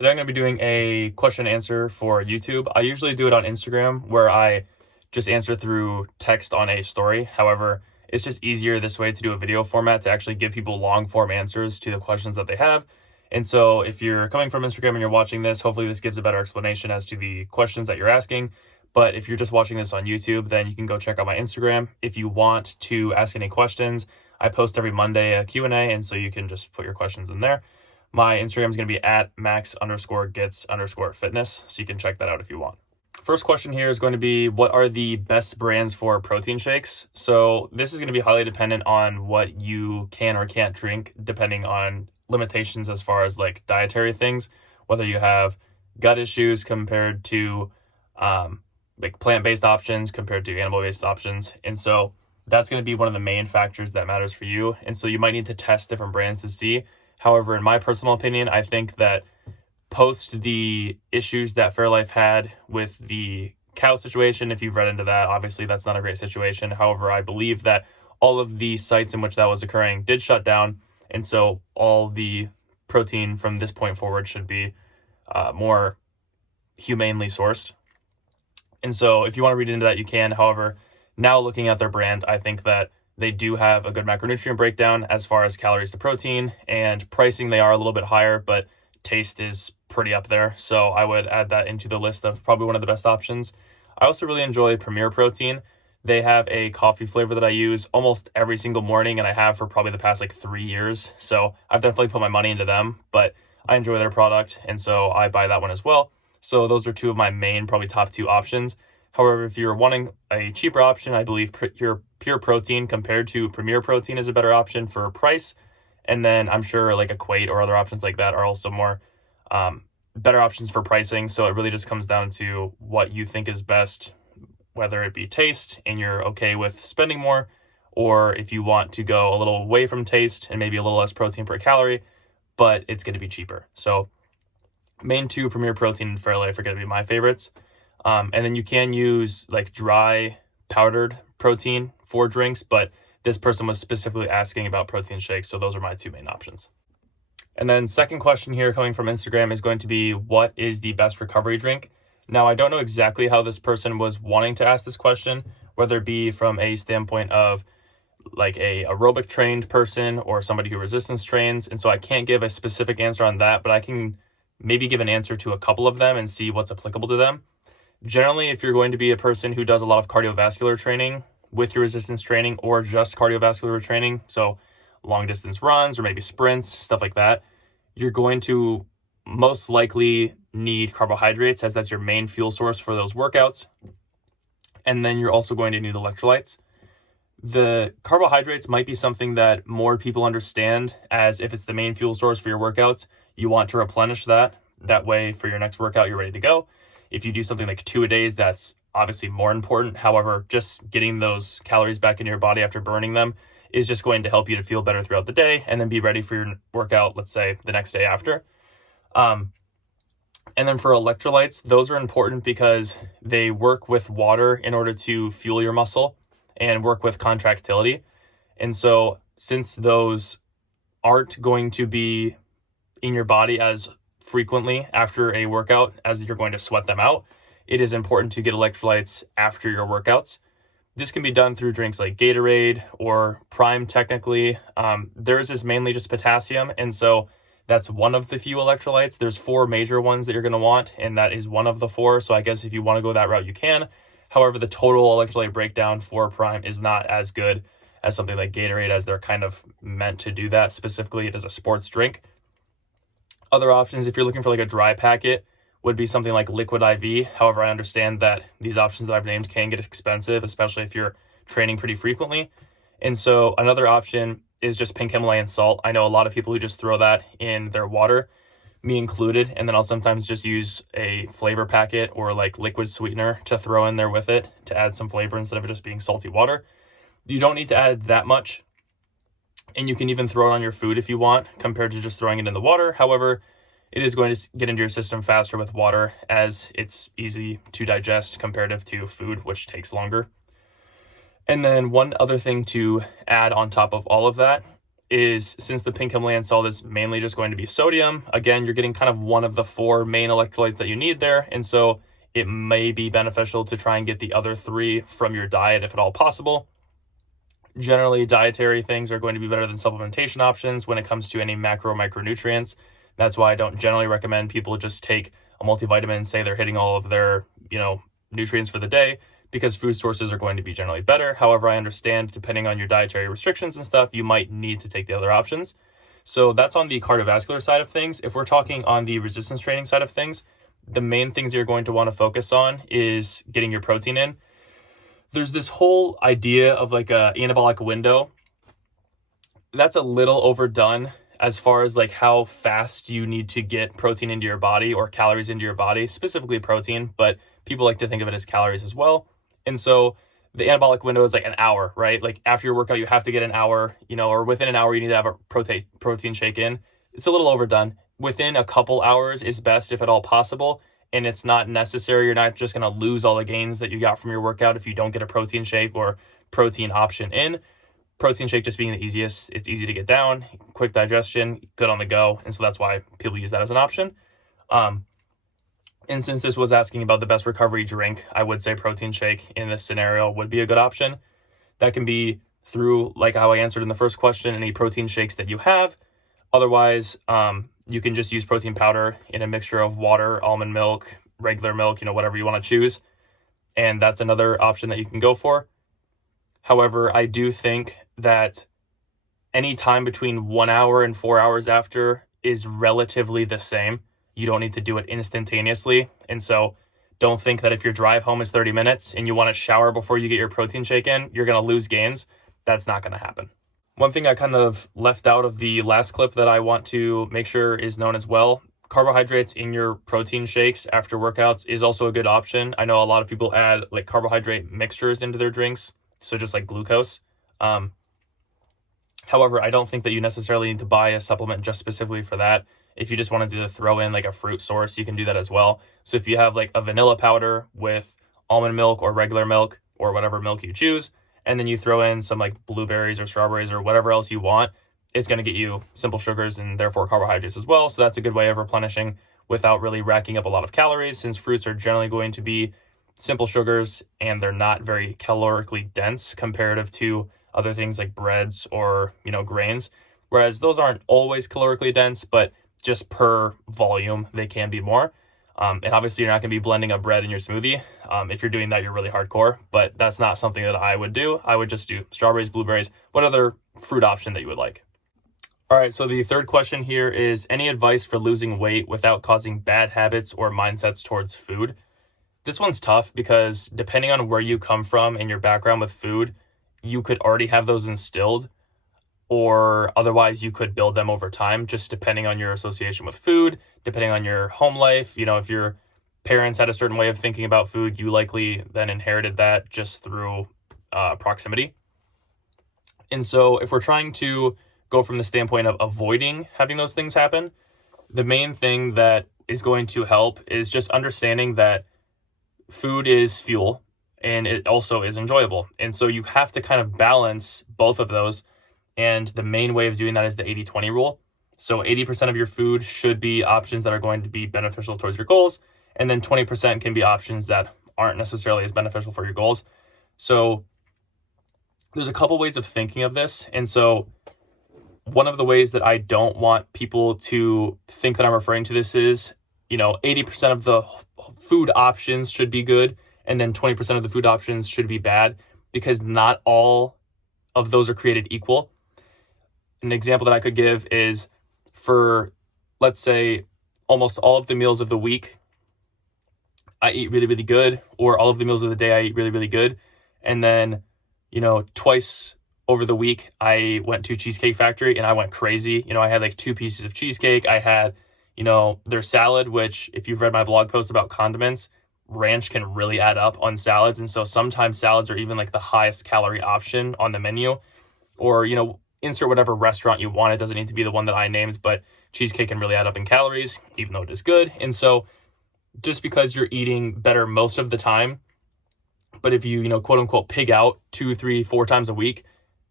Today I'm going to be doing a question and answer for YouTube. I usually do it on Instagram where I just answer through text on a story. However, it's just easier this way to do a video format to actually give people long form answers to the questions that they have. And so if you're coming from Instagram and you're watching this, hopefully this gives a better explanation as to the questions that you're asking. But if you're just watching this on YouTube, then you can go check out my Instagram. If you want to ask any questions, I post every Monday a Q&A, and so you can just put your questions in there. My Instagram is going to be at max_gets_fitness, so you can check that out if you want. First question here is going to be, what are the best brands for protein shakes? So this is going to be highly dependent on what you can or can't drink, depending on limitations as far as like dietary things, whether you have gut issues compared to like plant-based options compared to animal-based options. And so that's going to be one of the main factors that matters for you. And so you might need to test different brands to see. However, in my personal opinion, I think that post the issues that Fairlife had with the cow situation, if you've read into that, obviously that's not a great situation. However, I believe that all of the sites in which that was occurring did shut down. And so all the protein from this point forward should be more humanely sourced. And so if you want to read into that, you can. However, now looking at their brand, I think that they do have a good macronutrient breakdown as far as calories to protein, and pricing, they are a little bit higher, but taste is pretty up there. So I would add that into the list of probably one of the best options. I also really enjoy Premier Protein. They have a coffee flavor that I use almost every single morning, and I have for probably the past like 3 years. So I've definitely put my money into them, but I enjoy their product, and so I buy that one as well. So those are two of my main, probably top two options. However, if you're wanting a cheaper option, I believe Pure Protein compared to Premier Protein is a better option for price. And then I'm sure like Equate or other options like that are also more better options for pricing. So it really just comes down to what you think is best, whether it be taste and you're okay with spending more, or if you want to go a little away from taste and maybe a little less protein per calorie, but it's going to be cheaper. So main two, Premier Protein and Fairlife, are going to be my favorites. And then you can use like dry powdered protein for drinks, but this person was specifically asking about protein shakes. So those are my two main options. And then second question here coming from Instagram is going to be, what is the best recovery drink? Now, I don't know exactly how this person was wanting to ask this question, whether it be from a standpoint of like a aerobic trained person or somebody who resistance trains. And so I can't give a specific answer on that, but I can maybe give an answer to a couple of them and see what's applicable to them. Generally, if you're going to be a person who does a lot of cardiovascular training with your resistance training or just cardiovascular training, so long distance runs or maybe sprints, stuff like that, you're going to most likely need carbohydrates, as that's your main fuel source for those workouts. And then you're also going to need electrolytes. The carbohydrates might be something that more people understand, as if it's the main fuel source for your workouts, you want to replenish that. That way for your next workout, you're ready to go. If you do something like 2 a days, that's obviously more important. However, just getting those calories back into your body after burning them is just going to help you to feel better throughout the day and then be ready for your workout, let's say the next day after. And then for electrolytes, those are important because they work with water in order to fuel your muscle and work with contractility. And so since those aren't going to be in your body as frequently after a workout as you're going to sweat them out, it is important to get electrolytes after your workouts. This can be done through drinks like Gatorade or Prime technically. Theirs is mainly just potassium, and so that's one of the few electrolytes. There's 4 major ones that you're going to want, and that is one of the 4. So I guess if you want to go that route, you can. However, the total electrolyte breakdown for Prime is not as good as something like Gatorade, as they're kind of meant to do that. Specifically, it is a sports drink. Other options, if you're looking for like a dry packet, would be something like Liquid IV. However, I understand that these options that I've named can get expensive, especially if you're training pretty frequently. And so another option is just pink Himalayan salt. I know a lot of people who just throw that in their water, me included, and then I'll sometimes just use a flavor packet or like liquid sweetener to throw in there with it to add some flavor instead of it just being salty water. You don't need to add that much, and you can even throw it on your food if you want, compared to just throwing it in the water. However, it is going to get into your system faster with water, as it's easy to digest comparative to food, which takes longer. And then one other thing to add on top of all of that is, since the pink Himalayan salt is mainly just going to be sodium, again, you're getting kind of one of the 4 main electrolytes that you need there. And so it may be beneficial to try and get the other 3 from your diet if at all possible. Generally, dietary things are going to be better than supplementation options when it comes to any macro micronutrients. That's why I don't generally recommend people just take a multivitamin and say they're hitting all of their, nutrients for the day, because food sources are going to be generally better. However, I understand depending on your dietary restrictions and stuff, you might need to take the other options. So that's on the cardiovascular side of things. If we're talking on the resistance training side of things, the main things you're going to want to focus on is getting your protein in. There's this whole idea of like a anabolic window. That's a little overdone as far as like how fast you need to get protein into your body or calories into your body, specifically protein, but people like to think of it as calories as well. And so the anabolic window is like an hour, right? Like after your workout, you have to get an hour, or within an hour, you need to have a protein shake in. It's a little overdone. Within a couple hours is best if at all possible. And it's not necessary. You're not just going to lose all the gains that you got from your workout if you don't get a protein shake or protein option in. Protein shake just being the easiest. It's easy to get down, quick digestion, good on the go. And so that's why people use that as an option. And since this was asking about the best recovery drink, I would say protein shake in this scenario would be a good option. That can be through, like how I answered in the first question, any protein shakes that you have. Otherwise, you can just use protein powder in a mixture of water, almond milk, regular milk, whatever you want to choose. And that's another option that you can go for. However, I do think that any time between 1 hour and 4 hours after is relatively the same. You don't need to do it instantaneously. And so don't think that if your drive home is 30 minutes and you want to shower before you get your protein shake in, you're going to lose gains. That's not going to happen. One thing I kind of left out of the last clip that I want to make sure is known as well, carbohydrates in your protein shakes after workouts is also a good option. I know a lot of people add like carbohydrate mixtures into their drinks, so just like glucose. However, I don't think that you necessarily need to buy a supplement just specifically for that. If you just wanted to throw in like a fruit source, you can do that as well. So if you have like a vanilla powder with almond milk or regular milk or whatever milk you choose, and then you throw in some like blueberries or strawberries or whatever else you want, it's going to get you simple sugars and therefore carbohydrates as well. So that's a good way of replenishing without really racking up a lot of calories, since fruits are generally going to be simple sugars and they're not very calorically dense comparative to other things like breads or, grains. Whereas those aren't always calorically dense, but just per volume, they can be more. And obviously you're not going to be blending up bread in your smoothie. If you're doing that, you're really hardcore, but that's not something that I would do. I would just do strawberries, blueberries, what other fruit option that you would like. All right, so the third question here is, any advice for losing weight without causing bad habits or mindsets towards food? This one's tough because depending on where you come from and your background with food, you could already have those instilled, or otherwise you could build them over time, just depending on your association with food, depending on your home life. If your parents had a certain way of thinking about food, you likely then inherited that just through proximity. And so if we're trying to go from the standpoint of avoiding having those things happen, the main thing that is going to help is just understanding that food is fuel and it also is enjoyable. And so you have to kind of balance both of those. And the main way of doing that is the 80-20 rule. So 80% of your food should be options that are going to be beneficial towards your goals. And then 20% can be options that aren't necessarily as beneficial for your goals. So there's a couple ways of thinking of this. And so one of the ways that I don't want people to think that I'm referring to this is, 80% of the food options should be good, and then 20% of the food options should be bad, because not all of those are created equal. An example that I could give is for, let's say, almost all of the meals of the week, I eat really, really good, or all of the meals of the day, I eat really, really good. And then, twice over the week, I went to Cheesecake Factory and I went crazy. I had like 2 pieces of cheesecake. I had, their salad, which if you've read my blog post about condiments, ranch can really add up on salads. And so sometimes salads are even like the highest calorie option on the menu, or, insert whatever restaurant you want. It doesn't need to be the one that I named, but cheesecake can really add up in calories, even though it is good. And so just because you're eating better most of the time, but if you, quote unquote, pig out 2, 3, 4 times a week,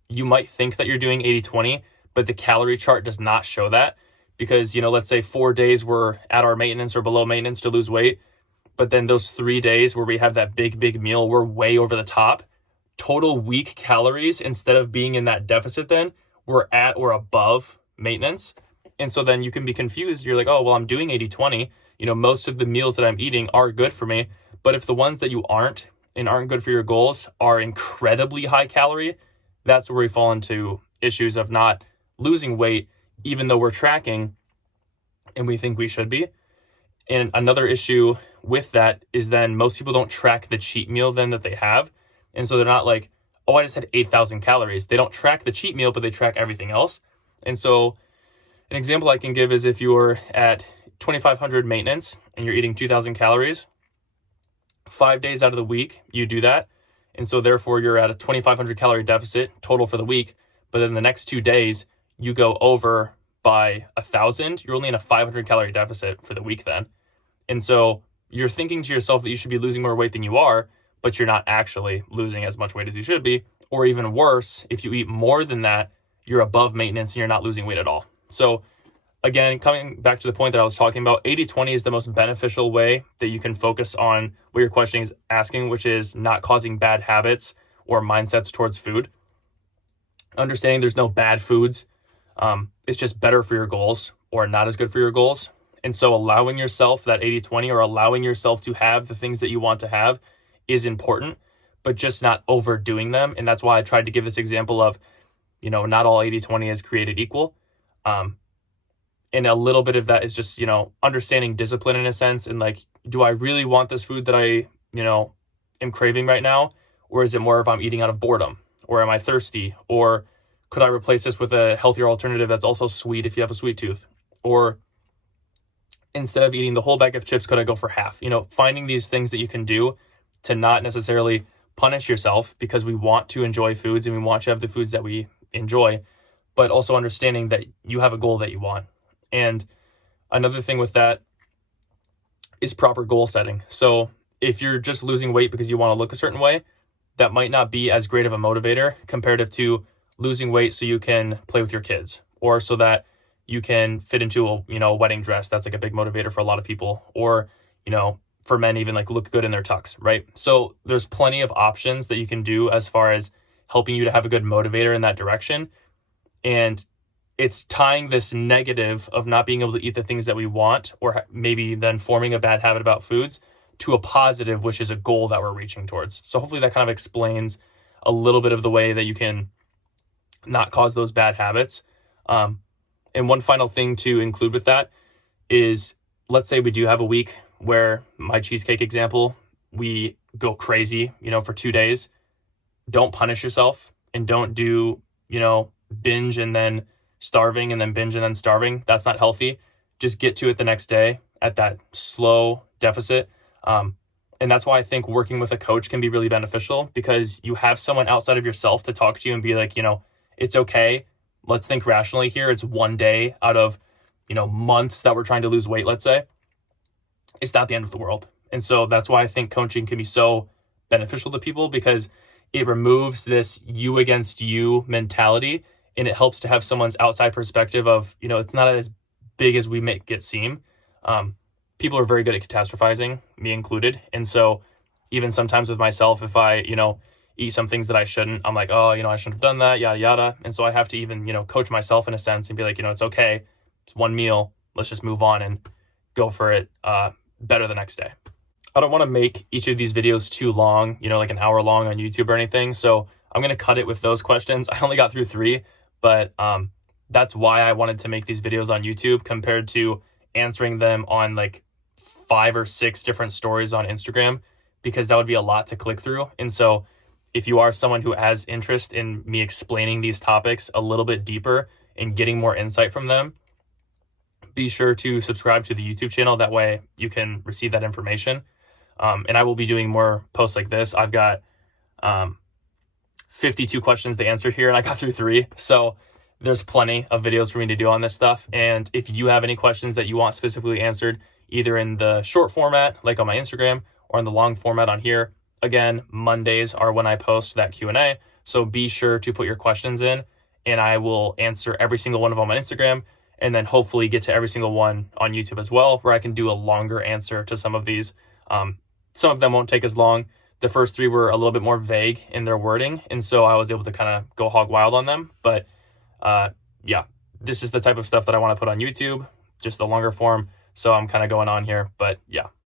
you might think that you're doing 80-20, but the calorie chart does not show that because, let's say 4 days we're at our maintenance or below maintenance to lose weight, but then those 3 days where we have that big meal, we're way over the top. Total week calories, instead of being in that deficit, then we're at or above maintenance. And so then you can be confused. You're like, oh, well, I'm doing 80-20. Most of the meals that I'm eating are good for me. But if the ones that you aren't good for your goals are incredibly high calorie, that's where we fall into issues of not losing weight, even though we're tracking and we think we should be. And another issue with that is then most people don't track the cheat meal then that they have. And so they're not like, oh, I just had 8,000 calories. They don't track the cheat meal, but they track everything else. And so an example I can give is if you're at 2,500 maintenance and you're eating 2,000 calories, 5 days out of the week, you do that. And so therefore you're at a 2,500 calorie deficit total for the week. But then the next 2 days, you go over by 1,000. You're only in a 500 calorie deficit for the week then. And so you're thinking to yourself that you should be losing more weight than you are, but you're not actually losing as much weight as you should be. Or even worse, if you eat more than that, you're above maintenance and you're not losing weight at all. So again, coming back to the point that I was talking about, 80-20 is the most beneficial way that you can focus on what your question is asking, which is not causing bad habits or mindsets towards food. Understanding there's no bad foods. It's just better for your goals or not as good for your goals. And so allowing yourself that 80-20 or allowing yourself to have the things that you want to have is important, but just not overdoing them. And that's why I tried to give this example of, not all 80-20 is created equal. And a little bit of that is just, understanding discipline in a sense. And like, do I really want this food that I, am craving right now? Or is it more if I'm eating out of boredom? Or am I thirsty? Or could I replace this with a healthier alternative that's also sweet if you have a sweet tooth? Or instead of eating the whole bag of chips, could I go for half? Finding these things that you can do to not necessarily punish yourself, because we want to enjoy foods and we want to have the foods that we enjoy, but also understanding that you have a goal that you want. And another thing with that is proper goal setting. So if you're just losing weight because you want to look a certain way, that might not be as great of a motivator comparative to losing weight so you can play with your kids, or so that you can fit into a wedding dress. That's like a big motivator for a lot of people. Or, for men, even like look good in their tux, right? So there's plenty of options that you can do as far as helping you to have a good motivator in that direction. And it's tying this negative of not being able to eat the things that we want, or maybe then forming a bad habit about foods, to a positive, which is a goal that we're reaching towards. So hopefully that kind of explains a little bit of the way that you can not cause those bad habits. And one final thing to include with that is, let's say we do have a week where, my cheesecake example, we go crazy, for 2 days. Don't punish yourself, and don't do, binge and then starving and then binge and then starving. That's not healthy. Just get to it the next day at that slow deficit. And that's why I think working with a coach can be really beneficial, because you have someone outside of yourself to talk to you and be like, it's okay. Let's think rationally here. It's 1 day out of, months that we're trying to lose weight, let's say. It's not the end of the world. And so that's why I think coaching can be so beneficial to people, because it removes this you against you mentality, and it helps to have someone's outside perspective of, it's not as big as we make it seem. People are very good at catastrophizing, me included. And so even sometimes with myself, if I, eat some things that I shouldn't, I'm like, oh, I shouldn't have done that, yada, yada. And so I have to even, coach myself in a sense and be like, it's okay. It's one meal. Let's just move on and go for it better the next day. I don't want to make each of these videos too long, like an hour long on YouTube or anything. So I'm going to cut it with those questions. I only got through 3, but that's why I wanted to make these videos on YouTube compared to answering them on like 5 or 6 different stories on Instagram, because that would be a lot to click through. And so if you are someone who has interest in me explaining these topics a little bit deeper and getting more insight from them, be sure to subscribe to the YouTube channel. That way you can receive that information. And I will be doing more posts like this. I've got 52 questions to answer here, and I got through 3. So there's plenty of videos for me to do on this stuff. And if you have any questions that you want specifically answered, either in the short format, like on my Instagram, or in the long format on here, again, Mondays are when I post that Q&A. So be sure to put your questions in, and I will answer every single one of them on Instagram, and then hopefully get to every single one on YouTube as well, where I can do a longer answer to some of these. Some of them won't take as long. The first 3 were a little bit more vague in their wording, and so I was able to kind of go hog wild on them. But yeah, this is the type of stuff that I want to put on YouTube, just the longer form. So I'm kind of going on here, but yeah.